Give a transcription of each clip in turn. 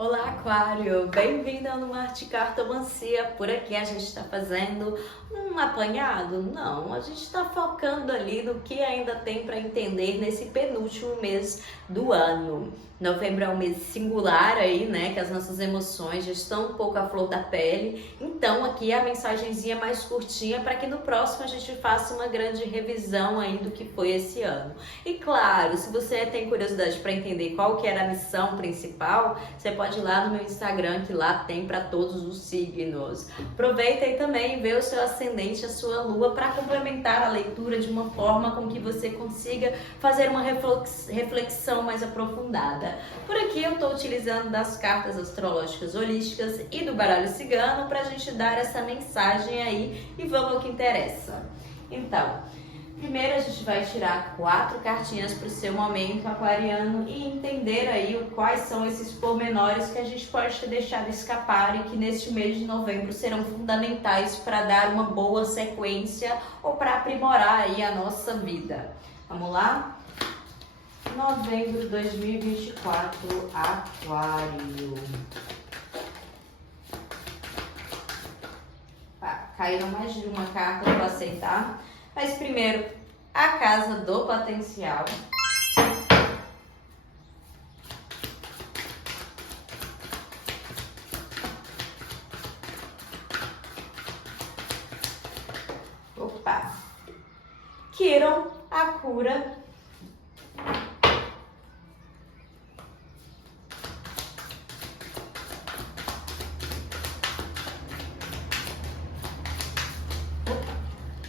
Olá, Aquário! Bem-vindo ao Marte Cartomancia. Por aqui a gente está fazendo um apanhado? Não, a gente está focando ali no que ainda tem para entender nesse penúltimo mês do ano. Novembro é um mês singular aí, né? Que as nossas emoções já estão um pouco à flor da pele. Então aqui a mensagenzinha mais curtinha para que no próximo a gente faça uma grande revisão aí do que foi esse ano. E claro, se você tem curiosidade para entender qual que era a missão principal, você pode ir lá no meu Instagram, que lá tem para todos os signos. Aproveita aí também e vê o seu ascendente, a sua lua, para complementar a leitura de uma forma com que você consiga fazer uma reflexão mais aprofundada. Por aqui eu estou utilizando das cartas astrológicas holísticas e do baralho cigano para a gente dar essa mensagem aí e vamos ao que interessa. Então, primeiro a gente vai tirar 4 cartinhas para o seu momento aquariano e entender aí quais são esses pormenores que a gente pode ter deixado escapar e que neste mês de novembro serão fundamentais para dar uma boa sequência ou para aprimorar aí a nossa vida. Vamos lá? Novembro de 2024, Aquário. Caíram mais de uma carta para aceitar. Mas primeiro, a casa do potencial. Opa! Quiron, a cura.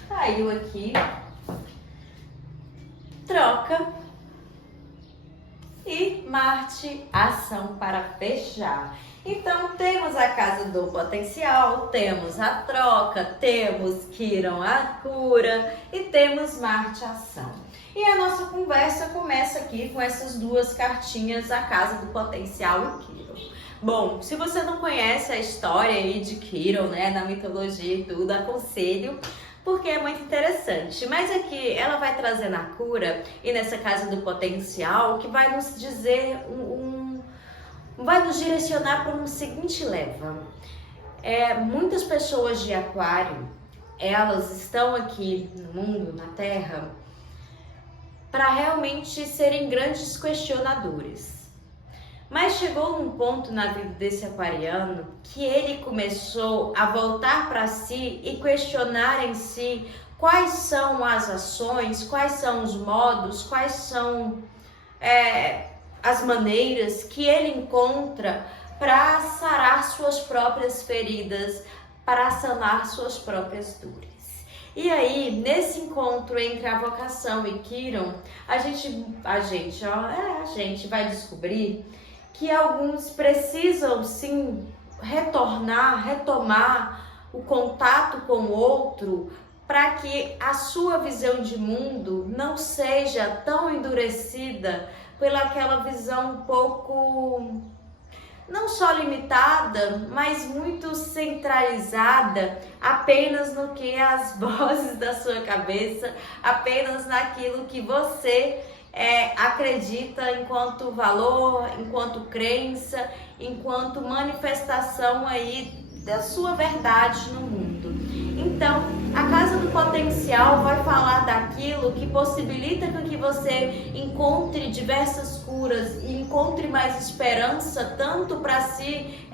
Caiu aqui, troca e Marte, ação para fechar. Então temos a casa do potencial, temos a troca, temos Quiron, a cura e temos Marte, ação. E a nossa conversa começa aqui com essas duas cartinhas, a casa do potencial e Quiron. Bom, se você não conhece a história aí de Quiron, né, na mitologia e tudo, aconselho, porque é muito interessante. Mas aqui ela vai trazer na cura e nessa casa do potencial que vai nos dizer vai nos direcionar para um seguinte leva. Muitas pessoas de Aquário, elas estão aqui no mundo, na Terra, para realmente serem grandes questionadores. Mas chegou num ponto na vida desse aquariano que ele começou a voltar para si e questionar em si quais são as ações, quais são os modos, quais são as maneiras que ele encontra para sarar suas próprias feridas, para sanar suas próprias dores. E aí, nesse encontro entre a vocação e Quiron, a gente vai descobrir que alguns precisam sim retomar o contato com o outro para que a sua visão de mundo não seja tão endurecida pelaquela visão um pouco, não só limitada, mas muito centralizada apenas no que as vozes da sua cabeça, apenas naquilo que você acredita enquanto valor, enquanto crença, enquanto manifestação aí da sua verdade no mundo. Então, a casa do potencial vai falar daquilo que possibilita com que você encontre diversas curas e encontre mais esperança, tanto para se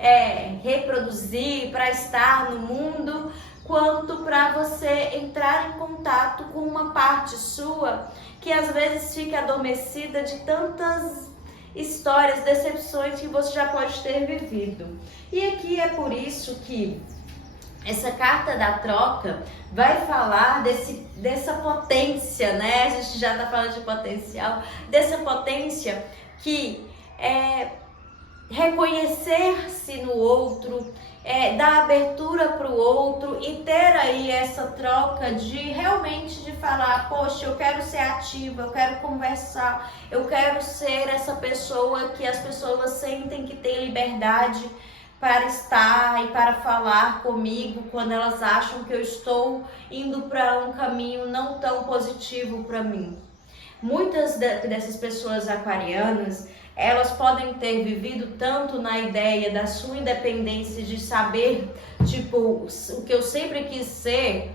reproduzir, para estar no mundo, quanto para você entrar em contato com uma parte sua que às vezes fica adormecida de tantas histórias, decepções que você já pode ter vivido. E aqui é por isso que essa carta da troca vai falar dessa potência, né? A gente já tá falando de potencial, dessa potência que reconhecer-se no outro, dar abertura para o outro e ter aí essa troca de realmente de falar, poxa, eu quero ser ativa, eu quero conversar, eu quero ser essa pessoa que as pessoas sentem que tem liberdade para estar e para falar comigo quando elas acham que eu estou indo para um caminho não tão positivo para mim. Muitas dessas pessoas aquarianas, elas podem ter vivido tanto na ideia da sua independência, de saber, tipo, o que eu sempre quis ser,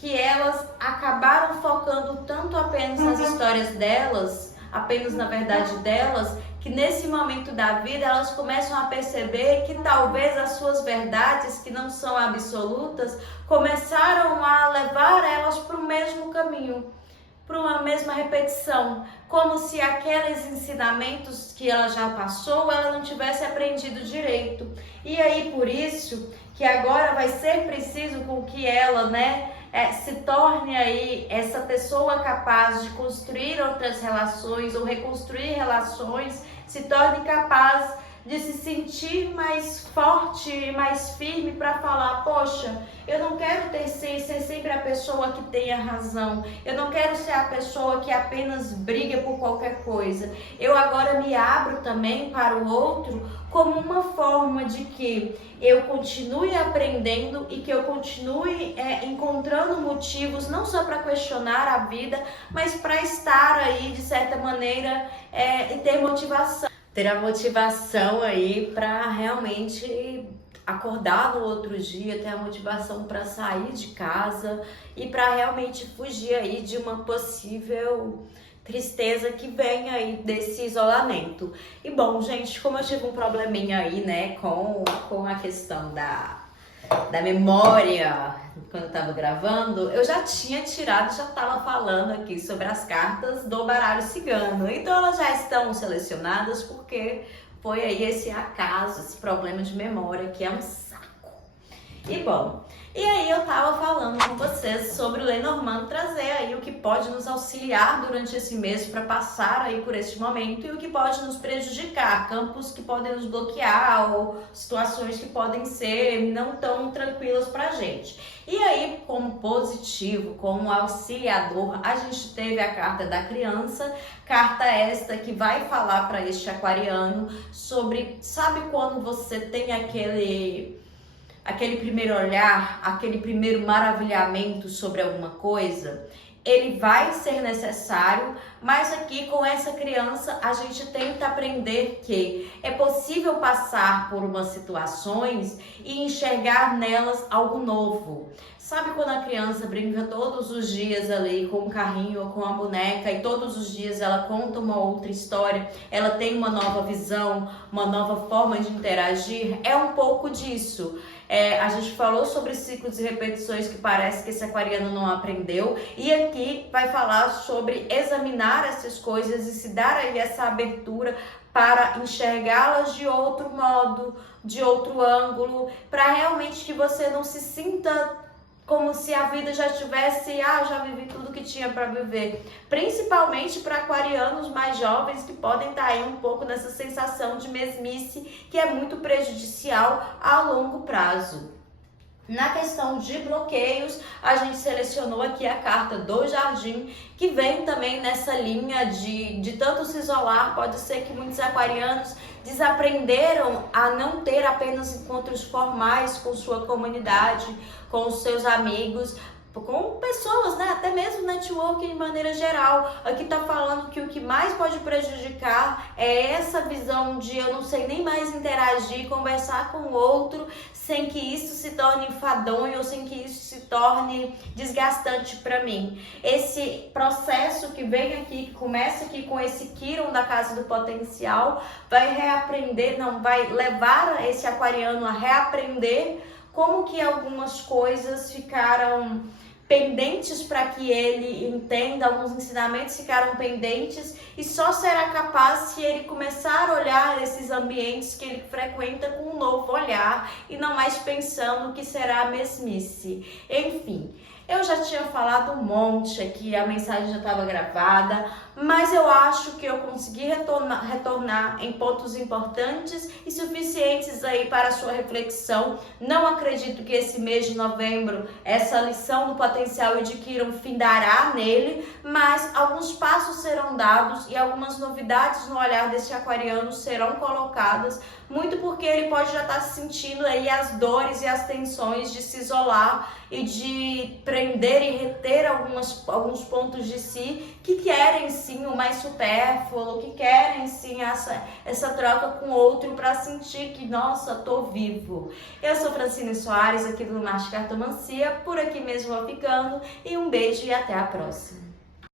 que elas acabaram focando tanto apenas nas histórias delas, apenas na verdade delas, que nesse momento da vida elas começam a perceber que talvez as suas verdades, que não são absolutas, começaram a levar elas para o mesmo caminho, para uma mesma repetição, como se aqueles ensinamentos que ela já passou, ela não tivesse aprendido direito. E aí, por isso, que agora vai ser preciso com que ela, se torne aí essa pessoa capaz de construir outras relações ou reconstruir relações, se torne capaz de se sentir mais forte e mais firme para falar, poxa, eu não quero ser sempre a pessoa que tem a razão, eu não quero ser a pessoa que apenas briga por qualquer coisa, eu agora me abro também para o outro como uma forma de que eu continue aprendendo e que eu continue encontrando motivos não só para questionar a vida, mas para estar aí de certa maneira e ter motivação. Ter a motivação aí para realmente acordar no outro dia, ter a motivação para sair de casa e para realmente fugir aí de uma possível tristeza que vem aí desse isolamento. E bom, gente, como eu tive um probleminha aí, com a questão da memória, quando eu tava gravando, eu já tinha tirado, já tava falando aqui sobre as cartas do baralho cigano. Então elas já estão selecionadas porque foi aí esse acaso, esse problema de memória que é um saco. E bom, e aí eu tava falando com vocês sobre o Lenormand trazer aí o que pode nos auxiliar durante esse mês para passar aí por este momento e o que pode nos prejudicar, campos que podem nos bloquear ou situações que podem ser não tão tranquilas pra gente. E aí, como positivo, como auxiliador, a gente teve a carta da criança, carta esta que vai falar para este aquariano sobre, sabe quando você tem aquele primeiro olhar, aquele primeiro maravilhamento sobre alguma coisa? Ele vai ser necessário, mas aqui com essa criança a gente tenta aprender que é possível passar por umas situações e enxergar nelas algo novo. Sabe quando a criança brinca todos os dias ali com um carrinho ou com a boneca e todos os dias ela conta uma outra história, ela tem uma nova visão, uma nova forma de interagir? É um pouco disso. A gente falou sobre ciclos e repetições que parece que esse aquariano não aprendeu, e aqui vai falar sobre examinar essas coisas e se dar aí essa abertura para enxergá-las de outro modo, de outro ângulo, para realmente que você não se sinta como se a vida já tivesse, já vivi tudo que tinha para viver. Principalmente para aquarianos mais jovens que podem estar aí um pouco nessa sensação de mesmice que é muito prejudicial a longo prazo. Na questão de bloqueios, a gente selecionou aqui a carta do Jardim, que vem também nessa linha de tanto se isolar. Pode ser que muitos aquarianos desaprenderam a não ter apenas encontros formais com sua comunidade, com os seus amigos, com pessoas, até mesmo networking de maneira geral. Aqui tá falando que o que mais pode prejudicar é essa visão de eu não sei nem mais interagir, conversar com o outro, sem que isso se torne enfadonho ou sem que isso se torne desgastante para mim. Esse processo que vem aqui, que começa aqui com esse Quiron da Casa do Potencial, vai levar esse aquariano a reaprender como que algumas coisas ficaram pendentes para que ele entenda, alguns ensinamentos ficaram pendentes, e só será capaz se ele começar a olhar esses ambientes que ele frequenta com um novo olhar e não mais pensando que será a mesmice. Enfim, eu já tinha falado um monte aqui, a mensagem já estava gravada, mas eu acho que eu consegui retornar em pontos importantes e suficientes aí para a sua reflexão. Não acredito que esse mês de novembro essa lição do potencial e de Quiron findará nele, mas alguns passos serão dados e algumas novidades no olhar desse aquariano serão colocadas, muito porque ele pode já estar sentindo aí as dores e as tensões de se isolar e de prender e reter alguns pontos de si que querem sim o mais supérfluo, que querem sim essa troca com o outro para sentir que, nossa, tô vivo. Eu sou Francine Soares, aqui do Lumar de Cartomancia, por aqui mesmo vou ficando, e um beijo e até a próxima.